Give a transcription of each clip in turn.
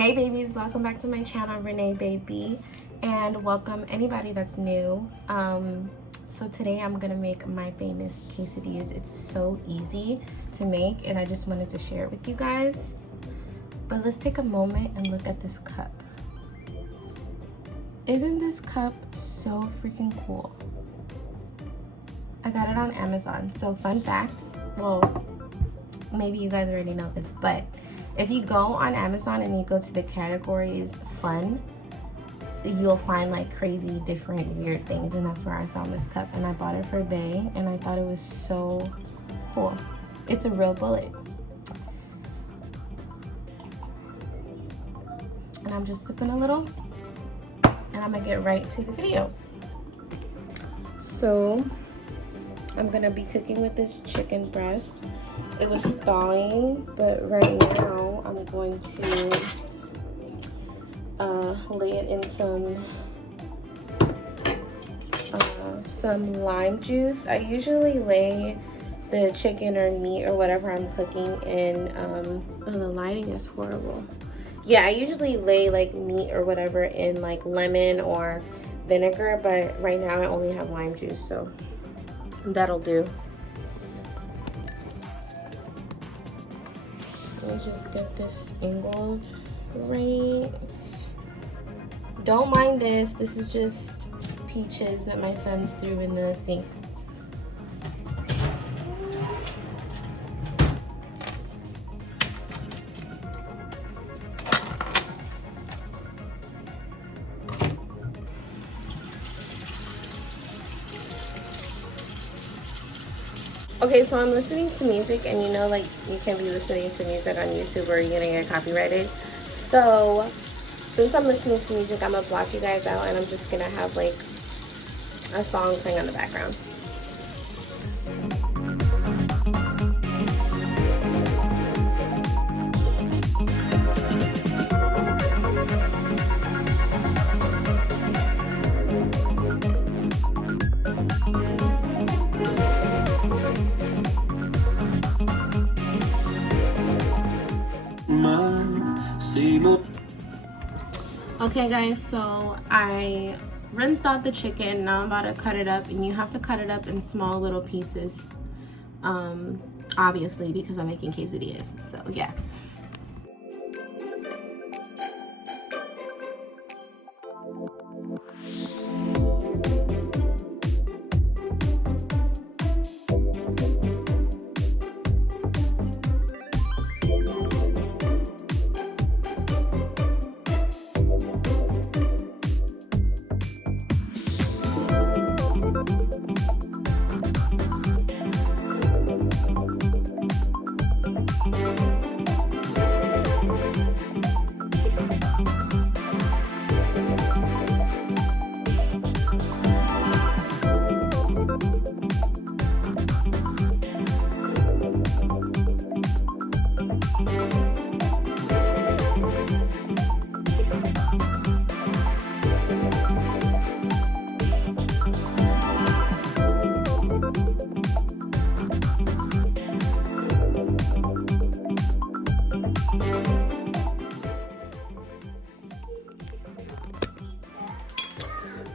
Hey babies, welcome back to my channel, Rene baby, and welcome anybody that's new. So today I'm gonna make my famous quesadillas. It's so easy to make and I just wanted to share it with you guys. But let's take a moment and look at this cup. Isn't this cup so freaking cool? I got it on Amazon. So fun fact, well, maybe you guys already know this, but if you go on Amazon and you go to the categories fun, you'll find like crazy different weird things, and that's where I found this cup, and I bought it for Bay and I thought it was so cool. It's a real bullet. And I'm just sipping a little and I'm gonna get right to the video. So I'm gonna be cooking with this chicken breast. It was thawing, but right now I'm going to lay it in some lime juice. I usually lay the chicken or meat or whatever I'm cooking in, oh, the lighting is horrible. Yeah, I usually lay like meat or whatever in like lemon or vinegar, but right now I only have lime juice, so that'll do. Let me just get this angled right. Don't mind this. This is just peaches that my sons threw in the sink. Okay, so I'm listening to music, and you know, like, you can't be listening to music on YouTube or you're gonna get copyrighted. So since I'm listening to music, I'm gonna block you guys out and I'm just gonna have like a song playing on the background. Okay guys, so I rinsed out the chicken. Now I'm about to cut it up, and you have to cut it up in small little pieces, obviously because I'm making quesadillas. So yeah.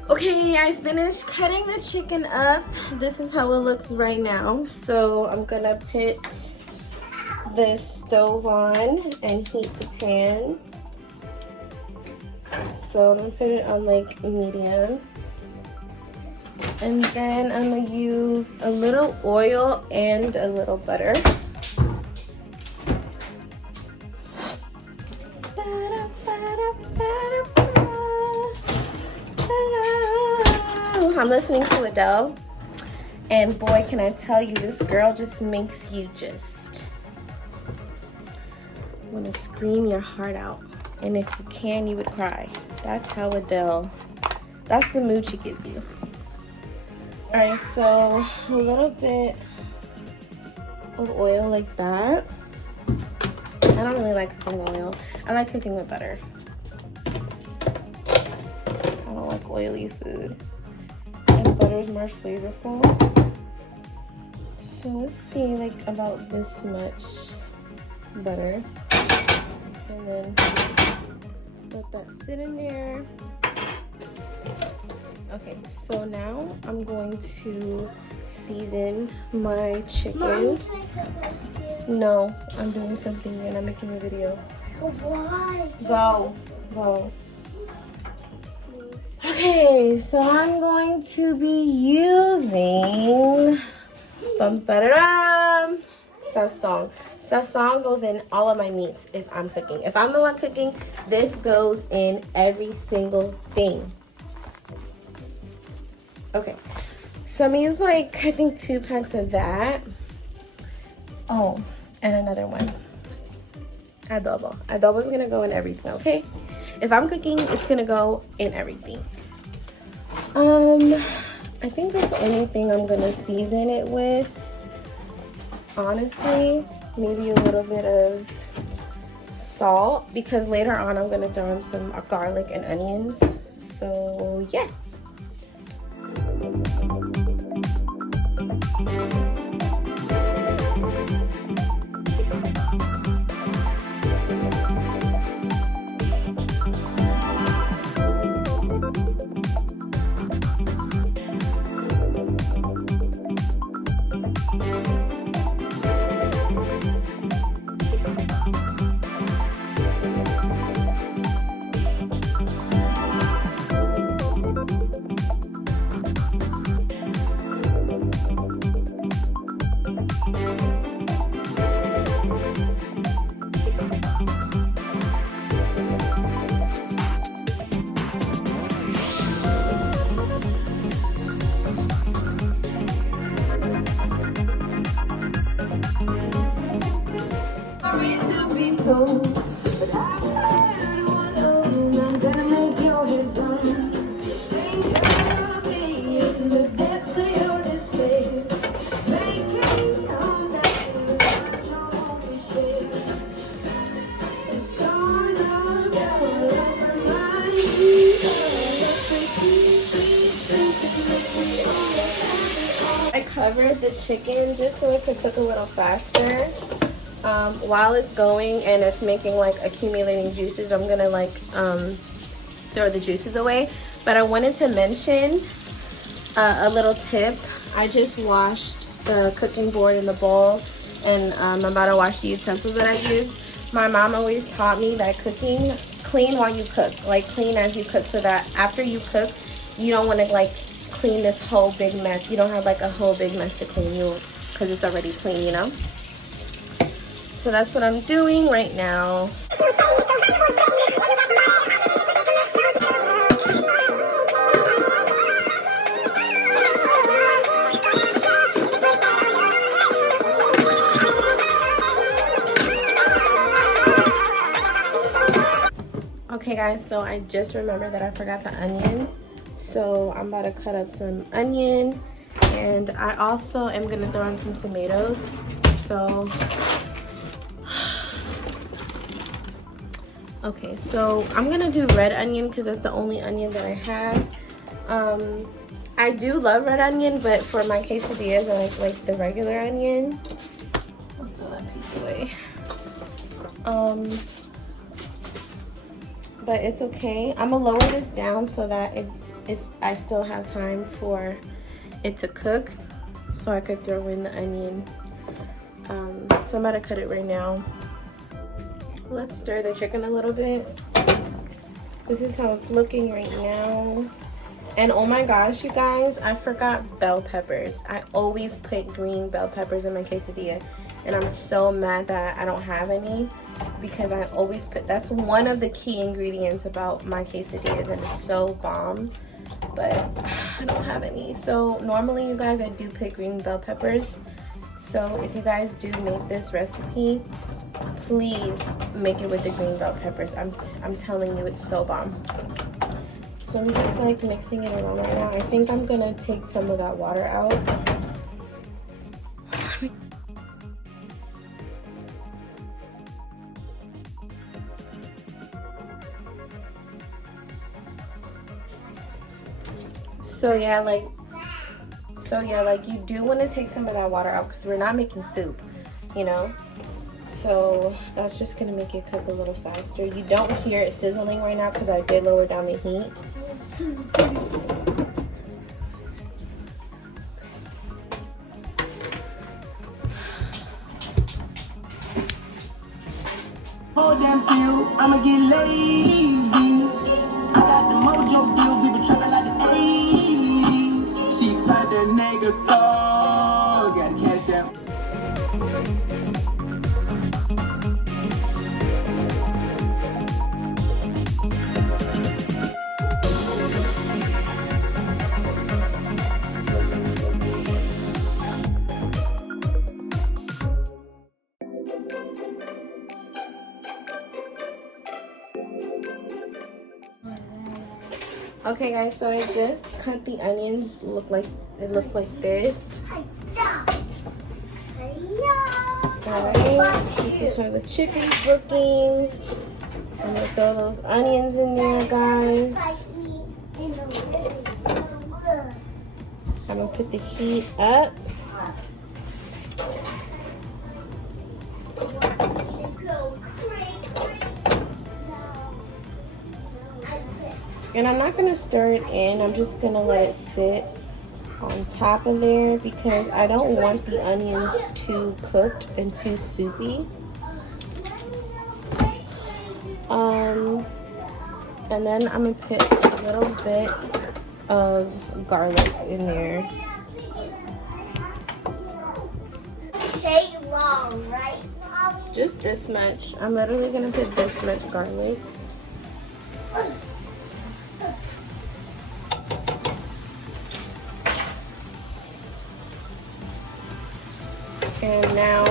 Okay, I finished cutting the chicken up. This is how it looks right now. So I'm gonna put the stove on and heat the pan. So I'm gonna put it on like medium. And then I'm gonna use a little oil and a little butter. I'm listening to Adele, and boy, can I tell you, this girl just makes you just want to scream your heart out. And if you can, you would cry. That's how Adele, that's the mood she gives you. All right, so a little bit of oil like that. I don't really like cooking with oil. I like cooking with butter. I don't like oily food. Butter is more flavorful. So let's see, like about this much butter. And and then let that sit in there. Okay, so now I'm going to season my chicken. Mom, can I cook this here? No, I'm doing something and I'm making a video. Oh, why? Go. Okay, so I'm going to be using sazon. Sazon goes in all of my meats if I'm cooking. If I'm the one cooking, this goes in every single thing. Okay, so I'm gonna use like, I think 2 packs of that. Oh, and another one. Adobo. Adobo's gonna go in everything, okay? If I'm cooking, it's gonna go in everything. I think that's the only thing I'm gonna season it with. Honestly, maybe a little bit of salt, because later on I'm gonna throw in some garlic and onions. So yeah. But I don't want to, I'm gonna make your head burn. Think I'll be in the depths of your despair. Making all that is all we share. The scars of your love remind me of I covered the chicken just so it could cook a little faster. While it's going and it's making like accumulating juices, I'm gonna like throw the juices away. But I wanted to mention a little tip. I just washed the cooking board in the bowl, and I'm about to wash the utensils that I use. My mom always taught me that cooking, clean while you cook, like clean as you cook, so that after you cook, you don't want to like clean this whole big mess. You don't have like a whole big mess to clean, because it's already clean, you know. So that's what I'm doing right now. Okay guys, so I just remembered that I forgot the onion. So I'm about to cut up some onion, and I also am gonna throw in some tomatoes. So okay, so I'm gonna do red onion because that's the only onion that I have. I do love red onion, but for my quesadillas I like the regular onion. Let's throw that piece away. But it's okay. I'm gonna lower this down so that I still have time for it to cook, so I could throw in the onion. So I'm about to cut it right now. Let's stir the chicken a little bit. This is how it's looking right now. And oh my gosh, you guys, I forgot bell peppers. I always put green bell peppers in my quesadilla, and I'm so mad that I don't have any, because I always put, that's one of the key ingredients about my quesadillas, and it's so bomb, but I don't have any. So normally, you guys, I do put green bell peppers. So if you guys do make this recipe, please make it with the green bell peppers. I'm telling you, it's so bomb. So I'm just like mixing it around right now. I think I'm gonna take some of that water out. So yeah, like you do want to take some of that water out, because we're not making soup, you know. So that's just gonna make it cook a little faster. You don't hear it sizzling right now because I did lower down the heat. Oh damn feel, I'ma get lazy. I got the mojo deal, we been trapping like the 80s. She said the nigga so gotta cash out. Okay guys, so I just cut the onions. It looks like this. Alright, this is how the chicken's looking. I'm gonna throw those onions in there, guys. I'm gonna put the heat up. And I'm not gonna stir it in, I'm just gonna let it sit on top of there because I don't want the onions too cooked and too soupy. And then I'm gonna put a little bit of garlic in there. Take long, right, Mommy? Just this much. I'm literally gonna put this much garlic. And now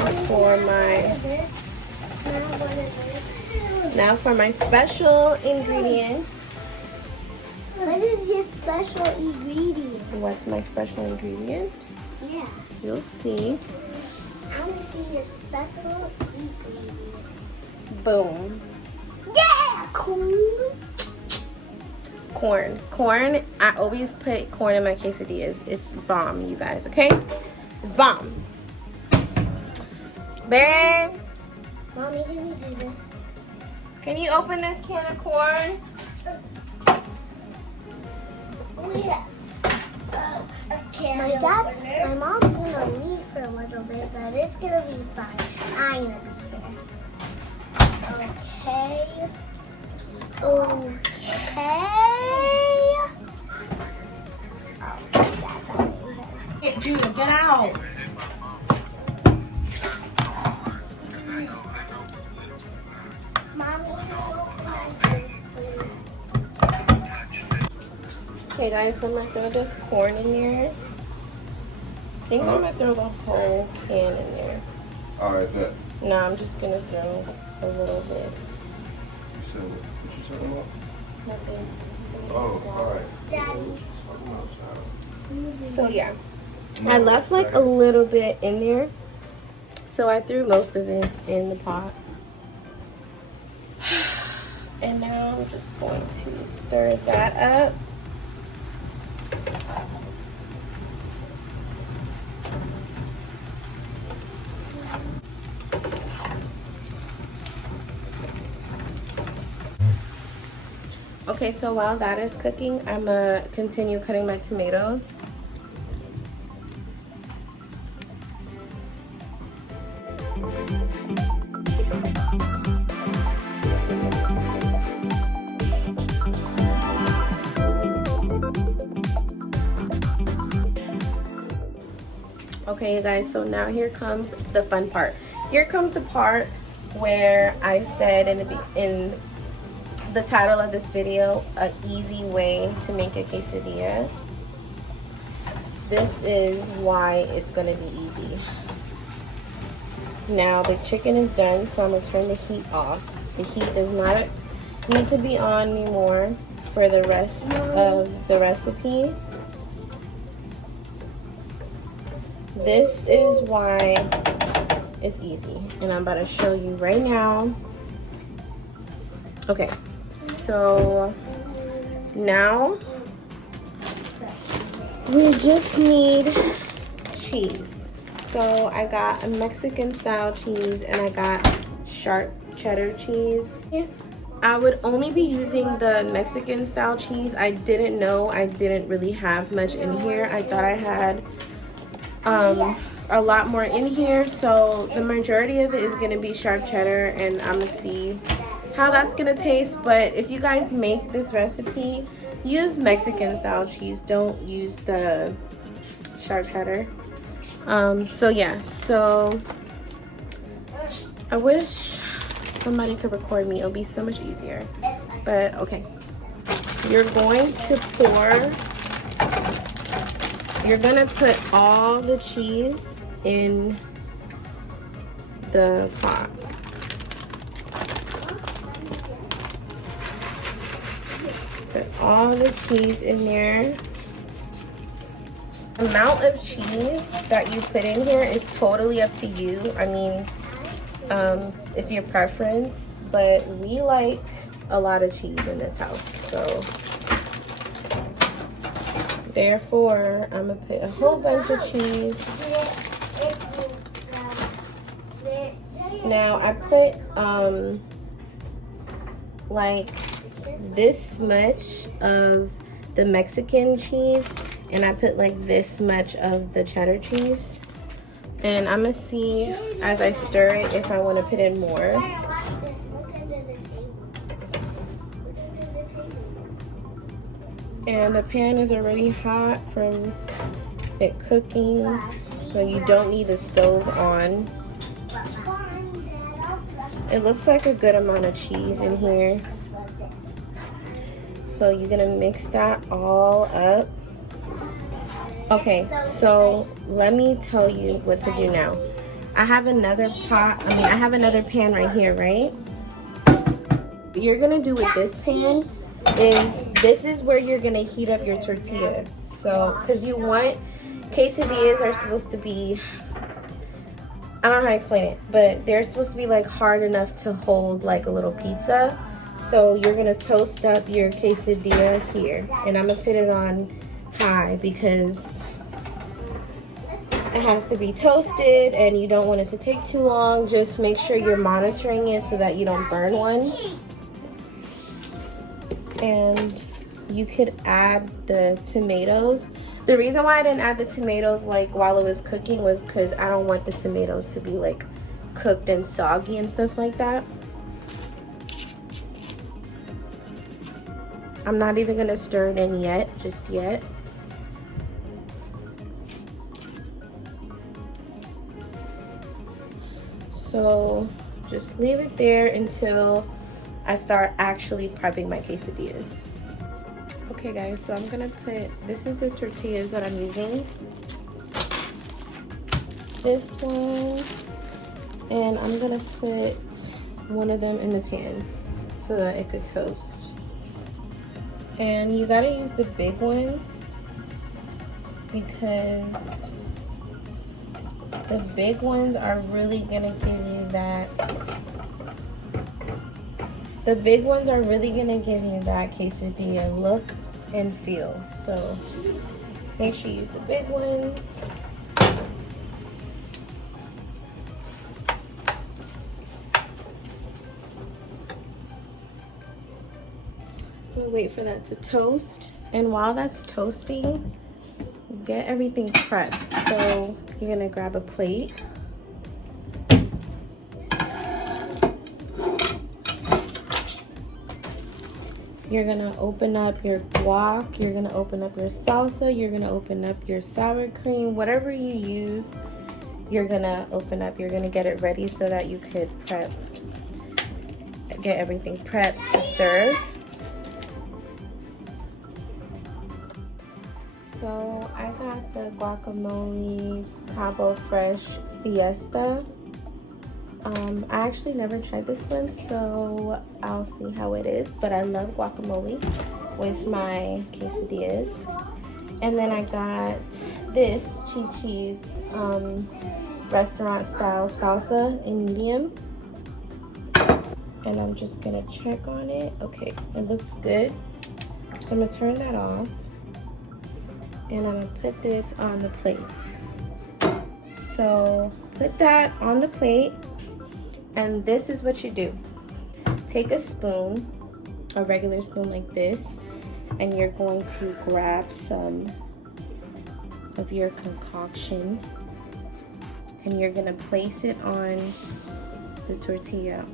for my special ingredient. What is your special ingredient? What's my special ingredient? Yeah. You'll see. I want to see your special ingredient. Boom. Yeah! Corn. Corn. I always put corn in my quesadillas. It's bomb, you guys, okay? It's bomb. Babe. Mommy, can you do this? Can you open this can of corn? Yeah. My mom's gonna leave for a little bit, but it's gonna be fine. I'm gonna be here. Okay. Oh, that's all right. Get Judah, get out. Mommy, can you open my drink, please? Okay guys, so I'm gonna throw this corn in there. I think I'm gonna throw the whole can in there. Alright, bet. No, I'm just gonna throw a little bit. So, what you talking about? Nothing. Oh, alright. Daddy. So yeah, I left like a little bit in there. So I threw most of it in the pot. And now I'm just going to stir that up. Okay, so while that is cooking, I'm gonna continue cutting my tomatoes. Okay, you guys, so now here comes the fun part. Here comes the part where I said in the title of this video, an easy way to make a quesadilla. This is why it's gonna be easy. Now the chicken is done, so I'm gonna turn the heat off. The heat does not need to be on anymore for the rest of the recipe. This is why it's easy, and I'm about to show you right now. Okay, so now we just need cheese. So I got a Mexican style cheese and I got sharp cheddar cheese. I would only be using the Mexican style cheese. I didn't know I didn't really have much in here. I thought I had a lot more in here, so the majority of it is going to be sharp cheddar, and I'm gonna see how that's gonna taste. But if you guys make this recipe, use Mexican style cheese, don't use the sharp cheddar. So yeah, so I wish somebody could record me, it'll be so much easier. But okay, you're going to put all the cheese in the pot. Put all the cheese in there. The amount of cheese that you put in here is totally up to you. I mean, it's your preference, but we like a lot of cheese in this house, so therefore I'm gonna put a whole bunch of cheese. Now I put like this much of the Mexican cheese, and I put like this much of the cheddar cheese, and I'm gonna see as I stir it if I want to put in more. And the pan is already hot from it cooking, so you don't need the stove on. It looks like a good amount of cheese in here, so you're gonna mix that all up. Okay, so let me tell you what to do now. I have another I have another pan right here, right? What you're gonna do with this pan is, this is where you're gonna heat up your tortilla. So, because you want, quesadillas are supposed to be, I don't know how to explain it, but they're supposed to be like hard enough to hold like a little pizza. So you're gonna toast up your quesadilla here, and I'm gonna put it on high because it has to be toasted and you don't want it to take too long. Just make sure you're monitoring it so that you don't burn one. And you could add the tomatoes. The reason why I didn't add the tomatoes like while it was cooking was because I don't want the tomatoes to be like cooked and soggy and stuff like that. I'm not even gonna stir it in yet, just yet. So just leave it there until I start actually prepping my quesadillas. Okay guys, so I'm gonna put, this is the tortillas that I'm using. This one, and I'm gonna put one of them in the pan so that it could toast. And you gotta use the big ones because the big ones are really gonna give you that, quesadilla look and feel. So make sure you use the big ones. We'll wait for that to toast, and while that's toasting, get everything prepped. So you're gonna grab a plate. You're gonna open up your guac, you're gonna open up your salsa, you're gonna open up your sour cream, whatever you use, you're gonna open up, you're gonna get it ready so that you could get everything prepped to serve. So I got the guacamole Cabo Fresh Fiesta. I actually never tried this one, so I'll see how it is. But I love guacamole with my quesadillas. And then I got this Chi-Chi's restaurant style salsa in medium. And I'm just gonna check on it. Okay, it looks good. So I'm gonna turn that off. And I'm gonna put this on the plate. So put that on the plate. And this is what you do. Take a spoon, a regular spoon like this, and you're going to grab some of your concoction and you're gonna place it on the tortilla,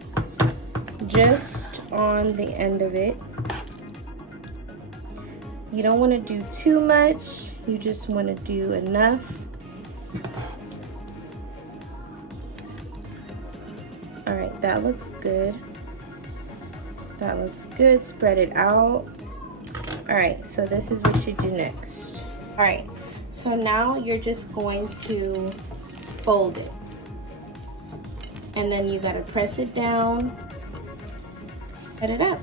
just on the end of it. You don't want to do too much, you just want to do enough. All right, that looks good. That looks good. Spread it out. All right, so this is what you do next. All right, so now you're just going to fold it. And then you gotta press it down, cut it up.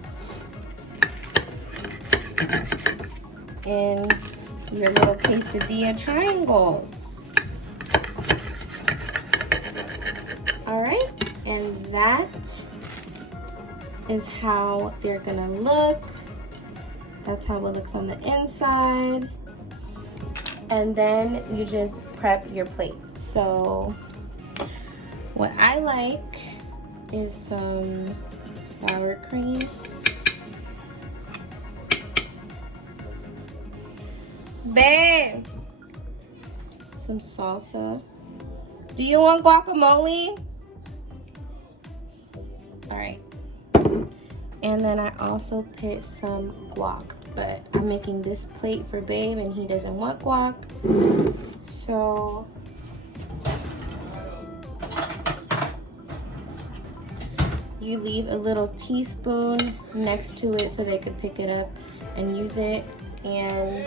In your little quesadilla triangles. All right, and that is how they're gonna look. That's how it looks on the inside. And then you just prep your plate. So what I like is some sour cream. Babe, some salsa. Do you want guacamole? All right. And then I also put some guac, but I'm making this plate for Babe and he doesn't want guac. So you leave a little teaspoon next to it so they could pick it up and use it. And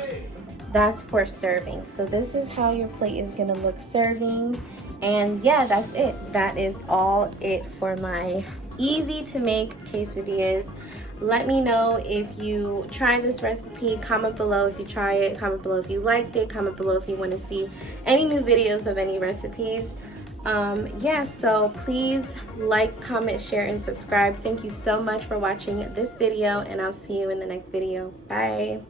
that's for serving. So this is how your plate is gonna look serving. And yeah, that's it. That is all it for my easy to make quesadillas. Let me know if you try this recipe. Comment below if you try it. Comment below if you liked it. Comment below if you want to see any new videos of any recipes. Yeah, so please like, comment, share, and subscribe. Thank you so much for watching this video, and I'll see you in the next video. Bye.